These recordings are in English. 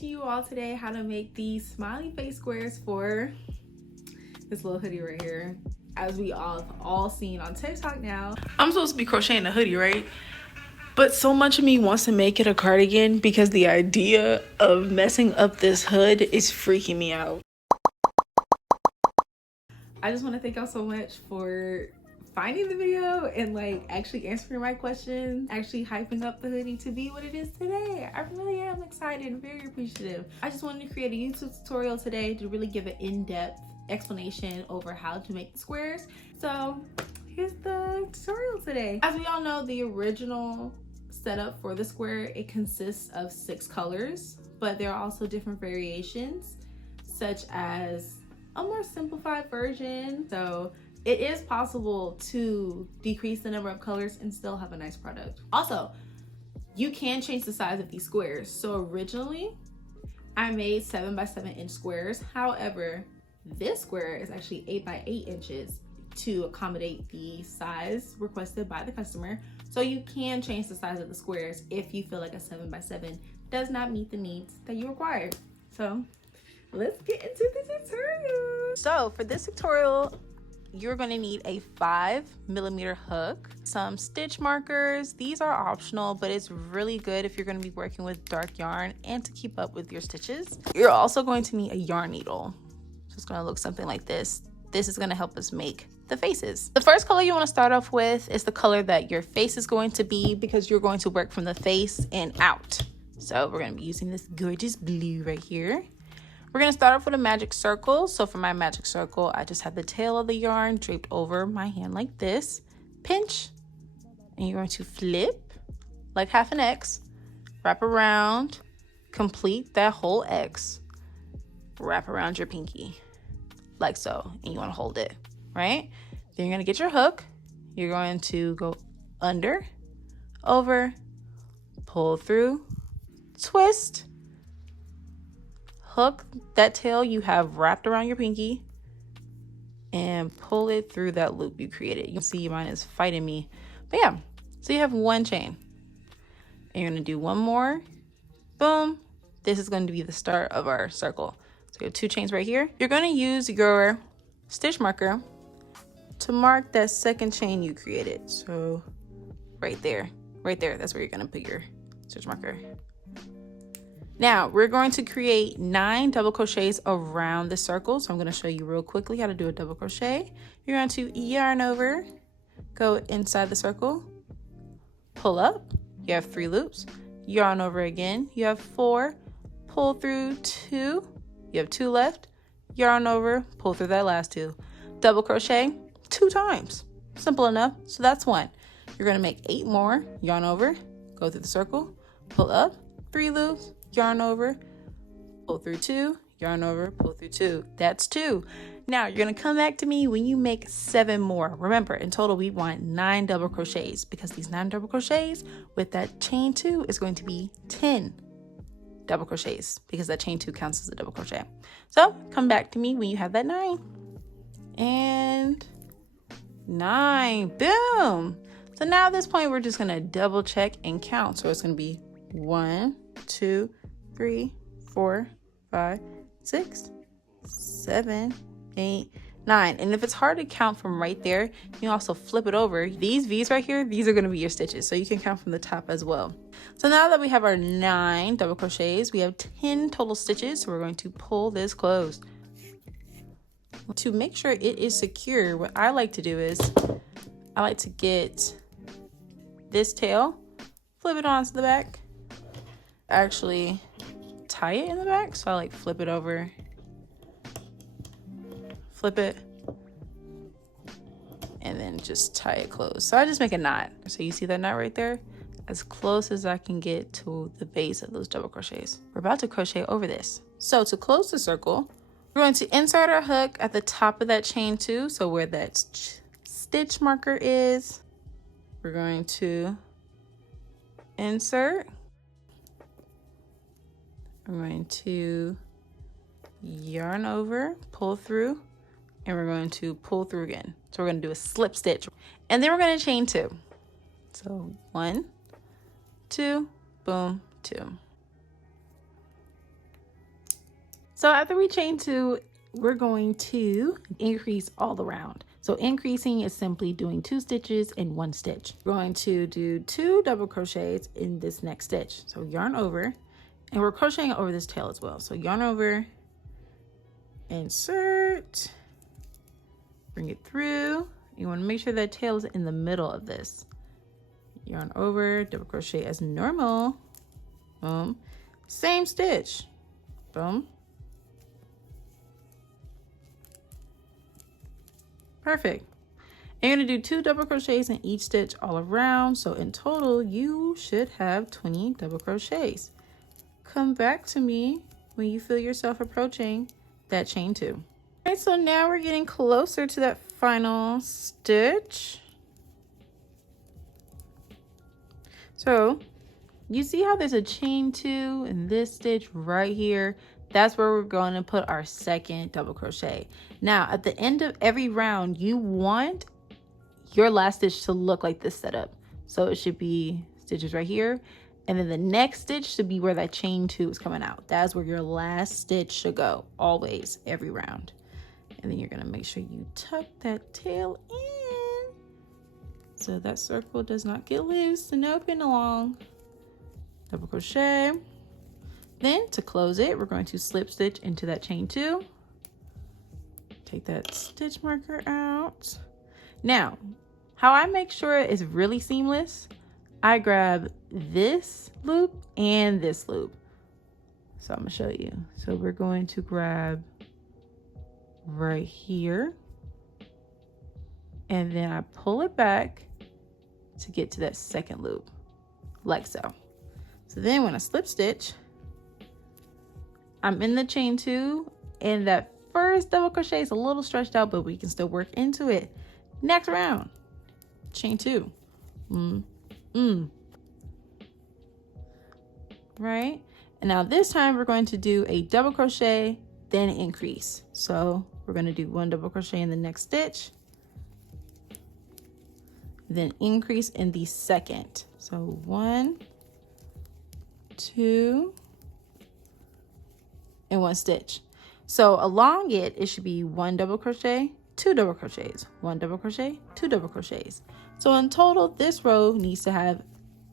teaching you all today how to make these smiley face squares for this little hoodie right here. As we all seen on TikTok now. I'm supposed to be crocheting a hoodie, right? But so much of me wants to make it a cardigan because the idea of messing up this hood is freaking me out. I just want to thank y'all so much for finding the video and like actually answering my questions, actually hyping up the hoodie to be what it is today. I really am excited and very appreciative. I just wanted to create a YouTube tutorial today to really give an in-depth explanation over how to make the squares. So here's the tutorial today. As we all know, the original setup for the square, it consists of 6 colors, but there are also different variations, such as a more simplified version. So it is possible to decrease the number of colors and still have a nice product. Also, you can change the size of these squares. So originally I made 7 by 7 inch squares. However, this square is actually 8 by 8 inches to accommodate the size requested by the customer. So you can change the size of the squares if you feel like a 7 by 7 does not meet the needs that you require. So let's get into the tutorial. So for this tutorial, you're going to need a 5mm hook, some stitch markers. These are optional, but it's really good if you're going to be working with dark yarn and to keep up with your stitches. You're also going to need a yarn needle. So it's going to look something like this. This is going to help us make the faces. The first color you want to start off with is the color that your face is going to be, because you're going to work from the face and out. So we're going to be using this gorgeous blue right here. We're going to start off with a magic circle. So for my magic circle, I just have the tail of the yarn draped over my hand like this. Pinch, and you're going to flip like half an X, wrap around, complete that whole X, wrap around your pinky like so, and you want to hold it, right? Then you're going to get your hook. You're going to go under, over, pull through, twist, hook that tail you have wrapped around your pinky, and pull it through that loop you created. You can see mine is fighting me, but yeah. So you have one chain, and you're going to do one more. Boom. This is going to be the start of our circle. So you have 2 chains right here. You're going to use your stitch marker to mark that second chain you created. So right there, that's where you're going to put your stitch marker. Now we're going to create 9 double crochets around the circle. So I'm going to show you real quickly how to do a double crochet. You're going to yarn over, go inside the circle, pull up, you have 3 loops, yarn over again, you have 4, pull through 2, you have 2 left, yarn over, pull through that last 2, double crochet 2 times. Simple enough. So that's 1. You're going to make 8 more, yarn over, go through the circle, pull up, 3 loops, yarn over, pull through 2, yarn over, pull through 2. That's 2. Now you're going to come back to me when you make 7 more. Remember, in total we want 9 double crochets, because these 9 double crochets with that chain 2 is going to be 10 double crochets, because that chain 2 counts as a double crochet. So come back to me when you have that 9. And 9. Boom. So now at this point we're just going to double check and count. So it's going to be 1, 2, 3, 4, 5, 6, 7, 8, 9. And if it's hard to count from right there, you can also flip it over. These V's right here, these are going to be your stitches, so you can count from the top as well. So now that we have our 9 double crochets, we have 10 total stitches. So we're going to pull this closed. To make sure it is secure, what I like to do is I like to get this tail, flip it onto the back, actually tie it in the back. So I like flip it over, flip it, and then just tie it closed. So I just make a knot. So you see that knot right there? As close as I can get to the base of those double crochets. We're about to crochet over this. So to close the circle, we're going to insert our hook at the top of that chain 2. So where that stitch marker is, we're going to insert. I'm going to yarn over, pull through, and we're going to pull through again. So we're going to do a slip stitch, and then we're going to chain 2. So 1, 2, boom, 2. So after we chain 2, we're going to increase all around. So increasing is simply doing 2 stitches in 1 stitch. We're going to do 2 double crochets in this next stitch. So yarn over, and we're crocheting over this tail as well. So yarn over, insert, bring it through. You want to make sure that tail is in the middle of this. Yarn over, double crochet as normal. Boom. Same stitch. Boom. Perfect. And you're going to do 2 double crochets in each stitch all around. So in total, you should have 20 double crochets. Come back to me when you feel yourself approaching that chain 2. All right, so now we're getting closer to that final stitch. So you see how there's a chain 2 in this stitch right here? That's where we're going to put our second double crochet. Now, at the end of every round, you want your last stitch to look like this setup. So it should be stitches right here. And then the next stitch should be where that chain 2 is coming out. That's where your last stitch should go, always, every round. And then you're going to make sure you tuck that tail in so that circle does not get loose and open along. Double crochet. Then to close it, we're going to slip stitch into that chain 2. Take that stitch marker out. Now, how I make sure it's really seamless, I grab this loop and this loop. So I'm gonna show you. So we're going to grab right here, and then I pull it back to get to that second loop, like so. So then when I slip stitch, I'm in the chain 2, and that first double crochet is a little stretched out, but we can still work into it. Next round, chain 2. Right? And now this time we're going to do a double crochet, then increase. So we're going to do 1 double crochet in the next stitch, then increase in the second. So 1, 2, and 1 stitch. So along it, it should be 1 double crochet, 2 double crochets, 1 double crochet, 2 double crochets. So in total, this row needs to have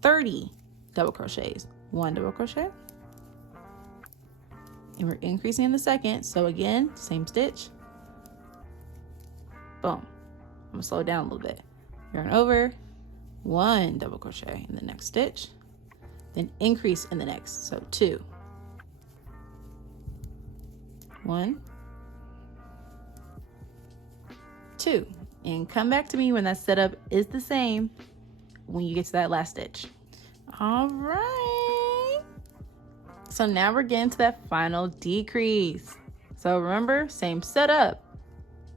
30 double crochets. 1 double crochet, and we're increasing in the second. So again, same stitch. Boom. I'm gonna slow it down a little bit. Yarn over, 1 double crochet in the next stitch, then increase in the next. So 2, 1, 2, and come back to me when that setup is the same when you get to that last stitch. All right. So now we're getting to that final decrease. So remember, same setup.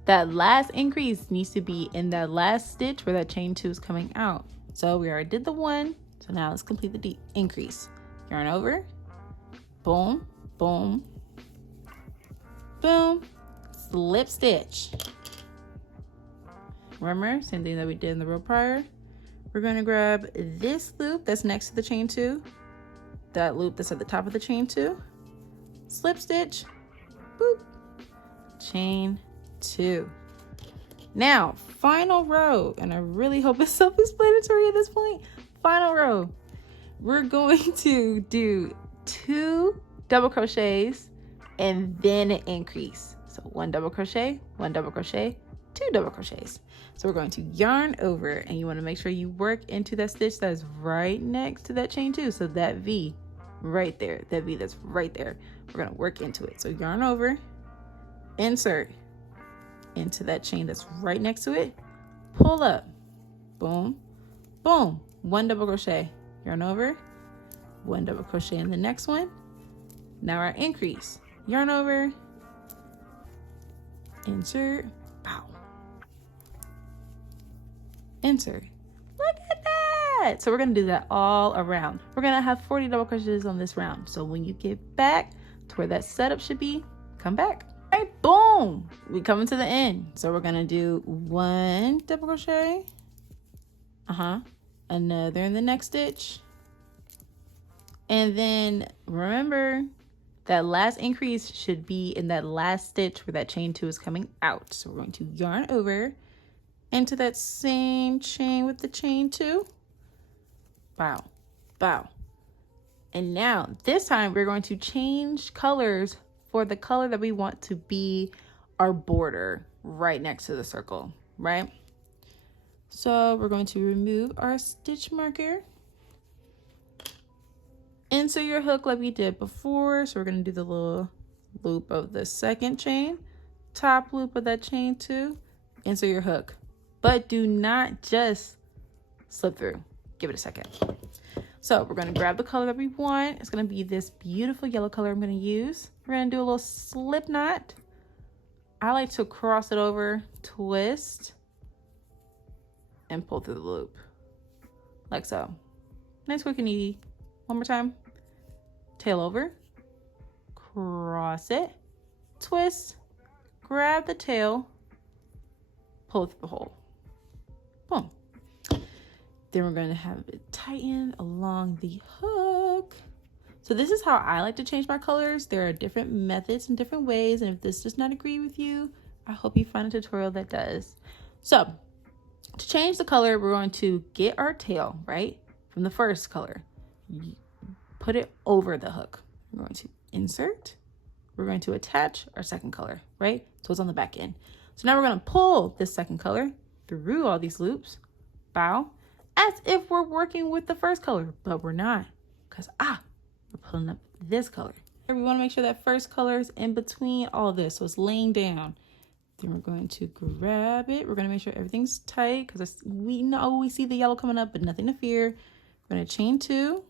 That last increase needs to be in that last stitch where that chain 2 is coming out. So we already did the 1. So now let's complete the increase. Yarn over, boom, boom, boom, slip stitch. Remember, same thing that we did in the row prior. We're going to grab this loop that's next to the chain 2, that loop that's at the top of the chain 2, slip stitch, boop, chain 2. Now, final row, and I really hope it's self-explanatory at this point. Final row, we're going to do 2 double crochets and then an increase. So 1 double crochet, 1 double crochet, 2 double crochets. So we're going to yarn over, and you want to make sure you work into that stitch that's right next to that chain 2. So that V right there, that V that's right there, we're going to work into it. So yarn over, insert into that chain that's right next to it, pull up, boom, boom, 1 double crochet, yarn over, 1 double crochet in the next one. Now our increase, yarn over, insert, pow, insert. Look at that. So we're going to do that all around. We're going to have 40 double crochets on this round. So when you get back to where that setup should be, come back. All right, boom, we coming to the end. So we're going to do 1 double crochet, another in the next stitch, and then remember That last increase should be in that last stitch where that chain 2 is coming out. So we're going to yarn over into that same chain with the chain 2. Bow, bow. And now this time we're going to change colors for the color that we want to be our border right next to the circle, right? So we're going to remove our stitch marker. Insert your hook like we did before. So we're going to do the little loop of the second chain, top loop of that chain 2, insert your hook. But do not just slip through. Give it a second. So we're going to grab the color that we want. It's going to be this beautiful yellow color I'm going to use. We're going to do a little slip knot. I like to cross it over, twist, and pull through the loop. Like so. Nice, quick, and easy. One more time. Tail over, cross it, twist, grab the tail, pull through the hole. Boom. Then we're going to have it tighten along the hook. So this is how I like to change my colors. There are different methods and different ways. And if this does not agree with you, I hope you find a tutorial that does. So to change the color, we're going to get our tail, right, from the first color. Put it over the hook. We're going to insert. We're going to attach our second color, right? So it's on the back end. So now we're going to pull this second color through all these loops, bow, as if we're working with the first color, but we're not, because we're pulling up this color. We want to make sure that first color is in between all of this, so it's laying down. Then we're going to grab it. We're going to make sure everything's tight, because we know we see the yellow coming up, but nothing to fear. We're going to chain 2.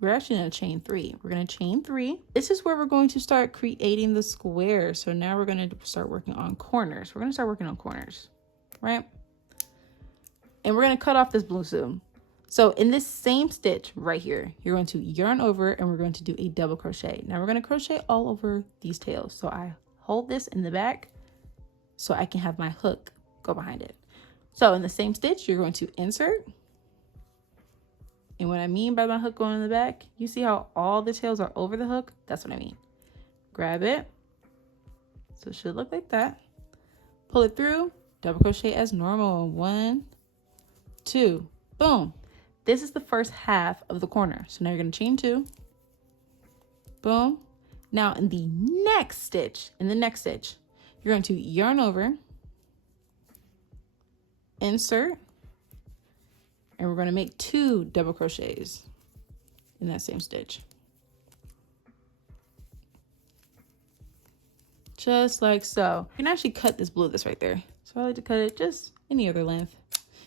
We're actually going to chain 3. We're going to chain 3. This is where we're going to start creating the square. So now we're going to start working on corners. We're going to start working on corners, right? And we're going to cut off this blue seam. So in this same stitch right here, you're going to yarn over and we're going to do a double crochet. Now we're going to crochet all over these tails. So I hold this in the back so I can have my hook go behind it. So in the same stitch, you're going to insert. And what I mean by my hook going in the back, you see how all the tails are over the hook? That's what I mean. Grab it. So it should look like that. Pull it through, double crochet as normal. 1, 2, boom. This is the first half of the corner. So now you're going to chain 2. Boom. Now in the next stitch, you're going to yarn over, insert, and we're going to make 2 double crochets in that same stitch. Just like so. You can actually cut this blue that's right there. So I like to cut it just any other length.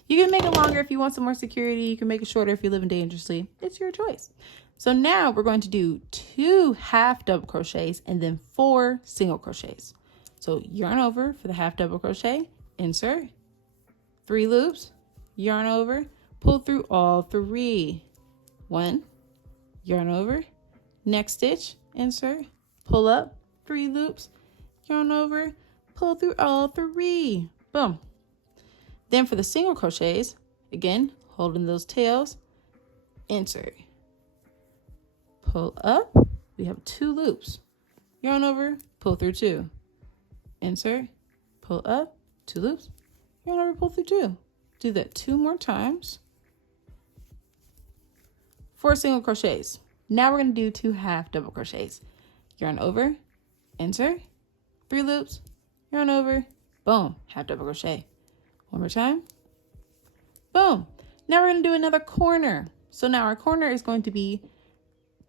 You can make it longer if you want some more security. You can make it shorter if you're living dangerously. It's your choice. So now we're going to do 2 half double crochets and then 4 single crochets. So yarn over for the half double crochet, insert, 3 loops, yarn over, pull through all 3. 1, yarn over, next stitch, insert, pull up, 3 loops, yarn over, pull through all 3. Boom. Then for the single crochets, again, holding those tails, insert, pull up, we have 2 loops, yarn over, pull through 2, insert, pull up, 2 loops, yarn over, pull through 2. Do that 2 more times. 4 single crochets. Now we're going to do 2 half double crochets. Yarn over, insert, 3 loops, yarn over, boom, half double crochet. One more time. Boom. Now we're going to do another corner. So now our corner is going to be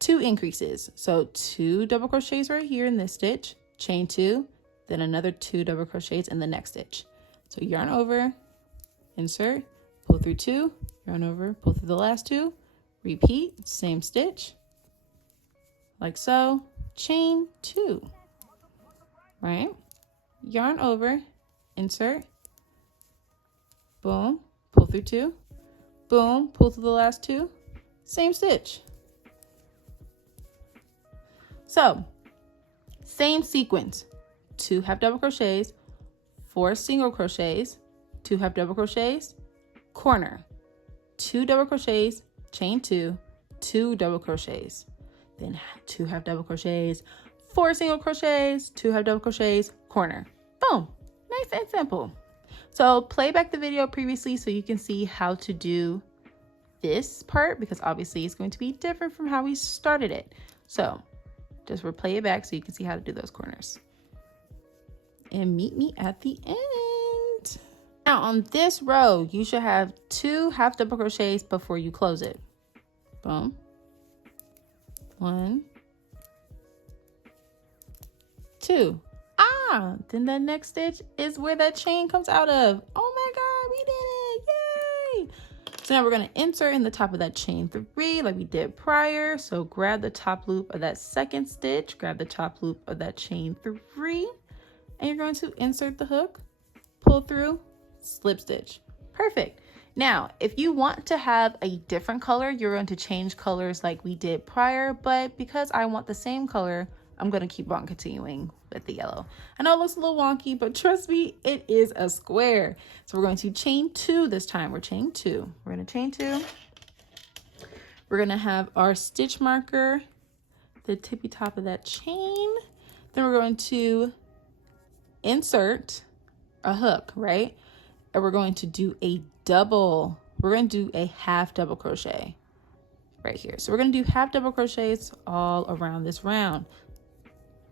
2 increases. So 2 double crochets right here in this stitch, chain 2, then another 2 double crochets in the next stitch. So yarn over, insert, pull through 2, yarn over, pull through the last 2, repeat, same stitch, like so, chain 2, right? Yarn over, insert, boom, pull through 2, boom, pull through the last 2, same stitch. So, same sequence, 2 half double crochets, 4 single crochets, 2 half double crochets, corner, 2 double crochets, chain 2, 2 double crochets, then 2 half double crochets, 4 single crochets, 2 half double crochets, corner. Boom. Nice and simple. So play back the video previously so you can see how to do this part, because obviously it's going to be different from how we started it. So just replay it back so you can see how to do those corners. And meet me at the end. Now on this row, you should have 2 half double crochets before you close it. Boom. 1, 2. Then the next stitch is where that chain comes out of. Oh my God, we did it, yay! So now we're gonna insert in the top of that chain 3 like we did prior. So grab the top loop of that second stitch, grab the top loop of that chain 3, and you're going to insert the hook, pull through, slip stitch. Perfect. Now, if you want to have a different color, you're going to change colors like we did prior, but because I want the same color, I'm going to keep on continuing with the yellow. I know it looks a little wonky, but trust me, it is a square. So we're going to chain 2 this time. We're chain 2. We're going to chain 2. We're going to have our stitch marker, the tippy top of that chain. Then we're going to insert a hook, right? And we're going to do a double. We're going to do a half double crochet right here. So we're going to do half double crochets all around this round.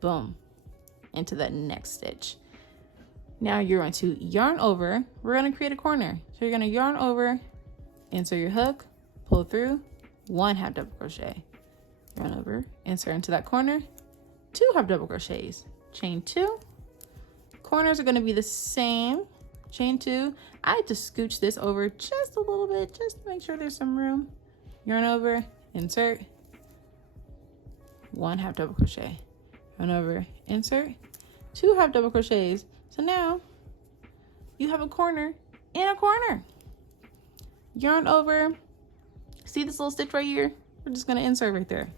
Boom, into that next stitch. Now you're going to yarn over. We're going to create a corner. So you're going to yarn over, insert your hook, pull through, 1 half double crochet, yarn over, insert into that corner, 2 half double crochets, chain 2. Corners are going to be the same. Chain 2. I had to scooch this over just a little bit just to make sure there's some room. Yarn over, insert, 1 half double crochet. Yarn over, insert, 2 half double crochets. So now you have a corner in a corner. Yarn over, see this little stitch right here? We're just going to insert right there.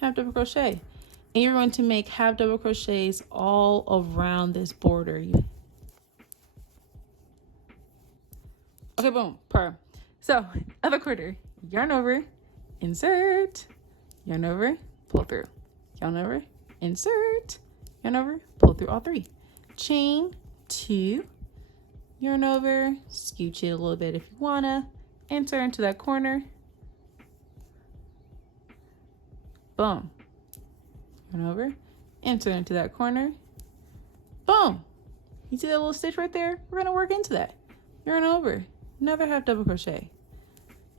Half double crochet. And you're going to make half double crochets all around this border. Okay, boom, So other quarter, yarn over, insert, yarn over, pull through, yarn over, insert, yarn over, pull through all 3. Chain 2, yarn over, scooch it a little bit if you wanna, insert into that corner, boom, yarn over, insert into that corner, boom. You see that little stitch right there? We're gonna work into that. Yarn over, another half double crochet.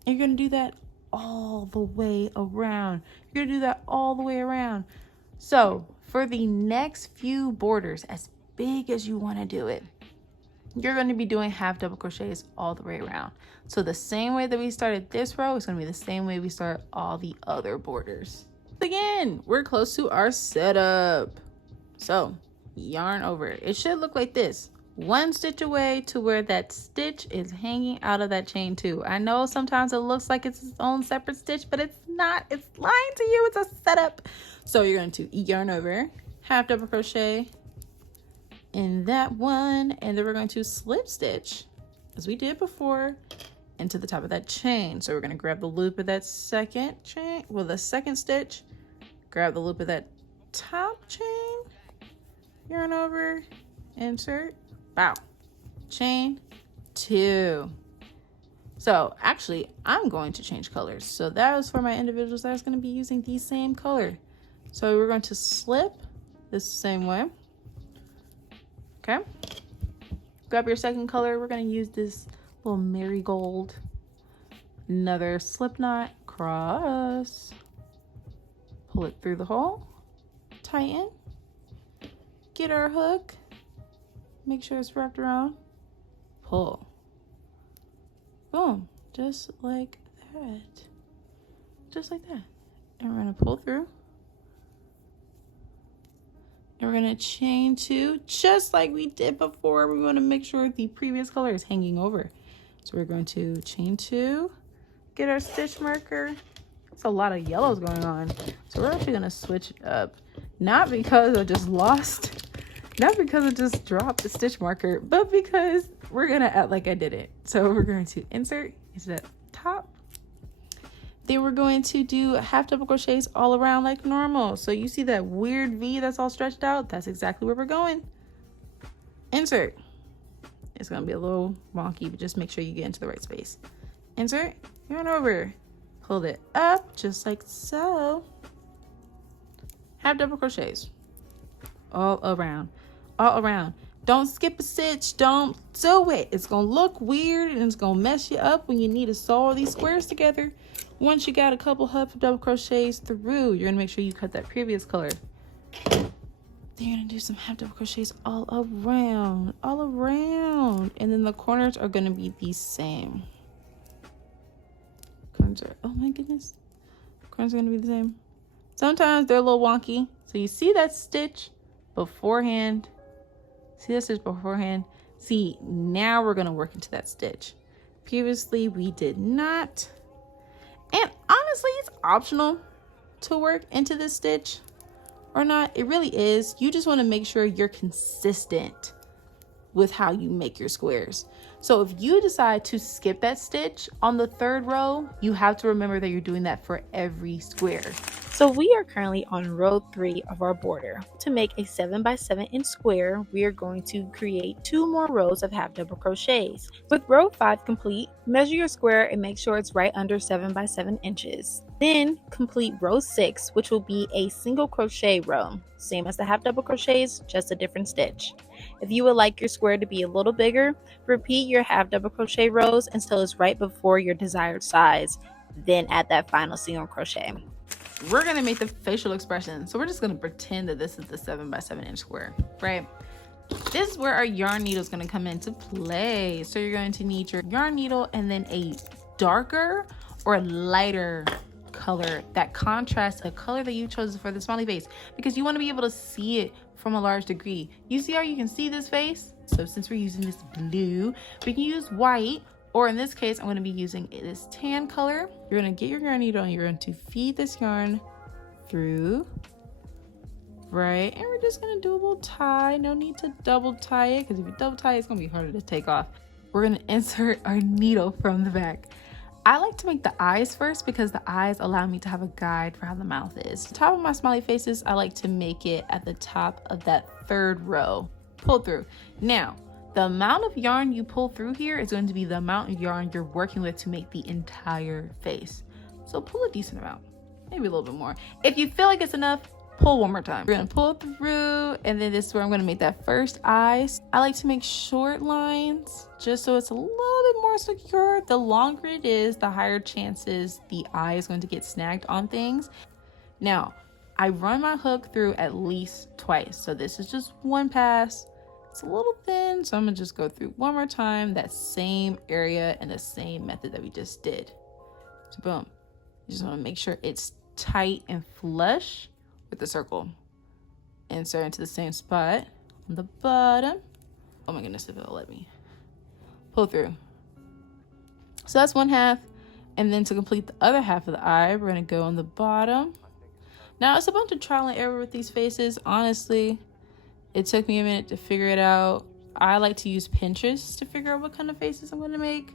And you're gonna do that all the way around. You're gonna do that all the way around. So for the next few borders, as big as you wanna do it, you're gonna be doing half double crochets all the way around. So the same way that we started this row is gonna be the same way we start all the other borders. Again, we're close to our setup. So yarn over. It should look like this. 1 stitch away to where that stitch is hanging out of that chain 2. I know sometimes it looks like it's its own separate stitch, but it's not. It's lying to you. It's a setup. So you're going to yarn over, half double crochet in that one, and then we're going to slip stitch as we did before into the top of that chain. So we're going to grab the loop of that second chain, well, the second stitch, grab the loop of that top chain, yarn over, insert, wow, chain 2. So actually I'm going to change colors. So that was for my individuals that was going to be using the same color. So we're going to slip this same way. Okay. Grab your second color. We're going to use this little marigold. Another slip knot, cross, pull it through the hole, tighten, get our hook, make sure it's wrapped around, pull, boom, just like that, just like that. And we're going to pull through, and we're going to chain 2 just like we did before. We want to make sure the previous color is hanging over. So we're going to chain 2, get our stitch marker. It's a lot of yellows going on. So we're actually going to switch it up. Not because I just lost, not because I just dropped the stitch marker, but because we're going to act like I did it. So we're going to insert into that top, Then we're going to do half double crochets all around like normal. So you see that weird V that's all stretched out? That's exactly where we're going. Insert. It's gonna be a little wonky, but just make sure you get into the right space. Insert, yarn over, hold it up just like so. Half double crochets all around, all around. Don't skip a stitch, don't sew it. It's gonna look weird and it's gonna mess you up when you need to sew all these squares together. Once you got a couple half double crochets through, you're gonna make sure you cut that previous color. Then you're gonna do some half double crochets all around, and then the corners are gonna be the same. Corners are, oh my goodness, corners are gonna be the same. Sometimes they're a little wonky, so you see that stitch beforehand. See that stitch beforehand. See, now we're gonna work into that stitch. Previously we did not, and honestly, it's optional to work into this stitch or not. It really is. You just want to make sure you're consistent with how you make your squares. So if you decide to skip that stitch on the third row, you have to remember that you're doing that for every square. So we are currently on row 3 of our border. To make a 7 by 7 inch square, we are going to create 2 more rows of half double crochets. With row 5 complete, measure your square and make sure it's right under 7 by 7 inches. Then complete row 6, which will be a single crochet row. Same as the half double crochets, just a different stitch. If you would like your square to be a little bigger, repeat your half double crochet rows until it's right before your desired size. Then add that final single crochet. We're gonna make the facial expression. So we're just gonna pretend that this is the 7 by 7 inch square, right? This is where our yarn needle is gonna come into play. So you're going to need your yarn needle and then a darker or lighter color that contrasts the color that you chose for the smiley face, because you want to be able to see it from a large degree. You see how you can see this face? So since we're using this blue, we can use white, or in this case, I'm going to be using this tan color. You're going to get your yarn needle and you're going to feed this yarn through, right? And we're just going to do a little tie. No need to double tie it, because if you double tie it, it's going to be harder to take off. We're going to insert our needle from the back. I like to make the eyes first because the eyes allow me to have a guide for how the mouth is. The top of my smiley faces, I like to make it at the top of that third row. Pull through. Now, the amount of yarn you pull through here is going to be the amount of yarn you're working with to make the entire face. So pull a decent amount, maybe a little bit more. If you feel like it's enough, pull one more time. We're gonna pull through, and then this is where I'm gonna make that first eye. I like to make short lines just so it's a little bit more secure. The longer it is, the higher chances the eye is going to get snagged on things. Now, I run my hook through at least twice. So this is just one pass. It's a little thin, so I'm gonna just go through one more time, that same area and the same method that we just did. So boom, you just wanna make sure it's tight and flush with the circle. Insert into the same spot on the bottom. Oh my goodness, if it'll let me. Pull through. So that's one half. And then to complete the other half of the eye, we're gonna go on the bottom. Now it's a bunch of trial and error with these faces. Honestly, it took me a minute to figure it out. I like to use Pinterest to figure out what kind of faces I'm gonna make.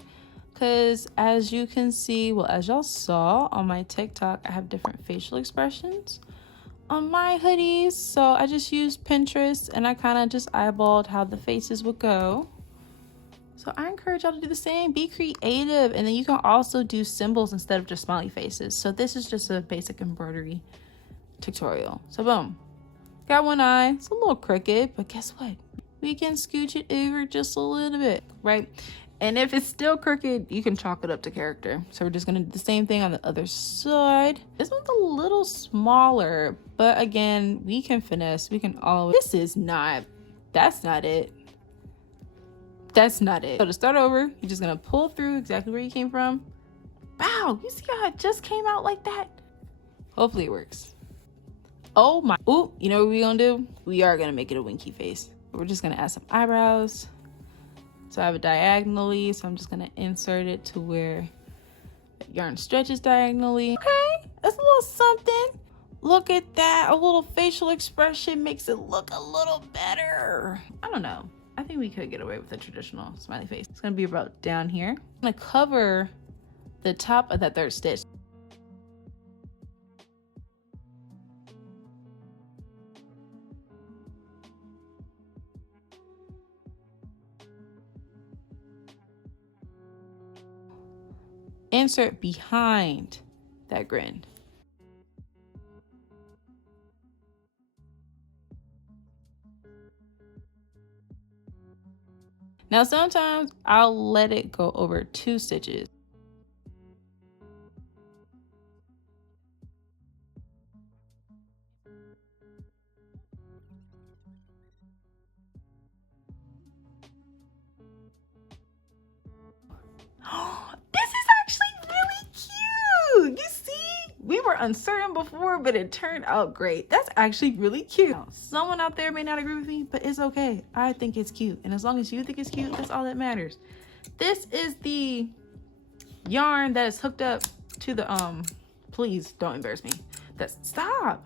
Because as you can see, well, as y'all saw on my TikTok, I have different facial expressions on my hoodies. So I just used Pinterest and I kind of just eyeballed how the faces would go. So I encourage y'all to do the same. Be creative. And then you can also do symbols instead of just smiley faces. So this is just a basic embroidery tutorial. So boom, got one eye. It's a little crooked, but guess what? We can scooch it over just a little bit, right? And if it's still crooked, you can chalk it up to character. So we're just gonna do the same thing on the other side. This one's a little smaller, but again, we can finesse. We can always, that's not it. That's not it. So to start over, you're just gonna pull through exactly where you came from. Wow, you see how it just came out like that? Hopefully it works. Oh my, ooh, you know what we're gonna do? We are gonna make it a winky face. We're just gonna add some eyebrows. So I have it diagonally, so I'm just gonna insert it to where the yarn stretches diagonally. Okay, that's a little something. Look at that, a little facial expression makes it look a little better. I don't know, I think we could get away with a traditional smiley face. It's gonna be about down here. I'm gonna cover the top of that third stitch. insert behind that grin. Now sometimes I'll let it go over 2 stitches. This is actually really cute. You see, we were uncertain before, but it turned out great. That's actually really cute. Someone out there may not agree with me, but it's okay. I think it's cute. And as long as you think it's cute, that's all that matters. This is the yarn that is hooked up to the, please don't embarrass me. Stop.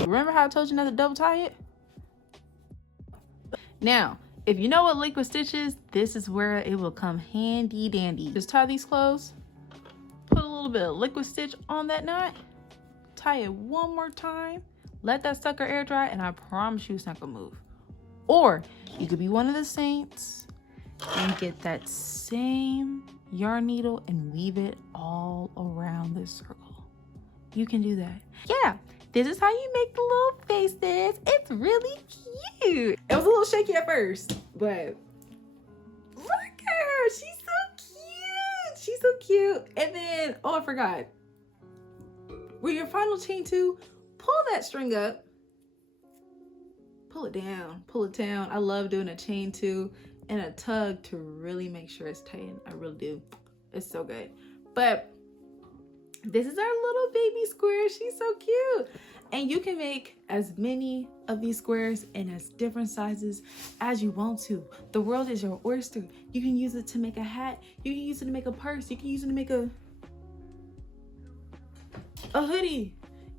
Remember how I told you not to double tie it? Now, if you know what liquid stitch is, this is where it will come handy dandy. Just tie these closed, put a little bit of liquid stitch on that knot, tie it one more time, let that sucker air dry, and I promise you it's not gonna move. Or you could be one of the saints and get that same yarn needle and weave it all around this circle. You can do that. Yeah, this is how you make the little faces. It's really cute. It was a little shaky at first, but look at her. She's so cute. She's so cute. And then, oh, I forgot. With your final chain 2, pull that string up. Pull it down. Pull it down. I love doing a chain 2 and a tug to really make sure it's tight. I really do. It's so good. But this is our little baby square. She's so cute. And you can make as many of these squares in as different sizes as you want to. The world is your oyster. You can use it to make a hat. You can use it to make a purse. You can use it to make a hoodie.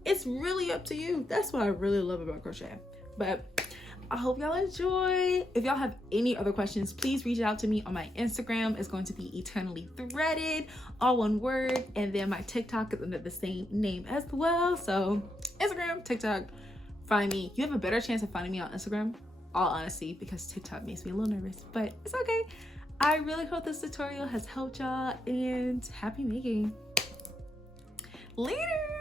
It's really up to you. That's what I really love about crochet. But I hope y'all enjoy. If y'all have any other questions, please reach out to me on my Instagram. It's going to be Eternally Threaded, all one word. And then my TikTok is under the same name as well. So Instagram, TikTok, find me. You have a better chance of finding me on Instagram, all honesty, because TikTok makes me a little nervous, but it's okay. I really hope this tutorial has helped y'all, and happy making. Later.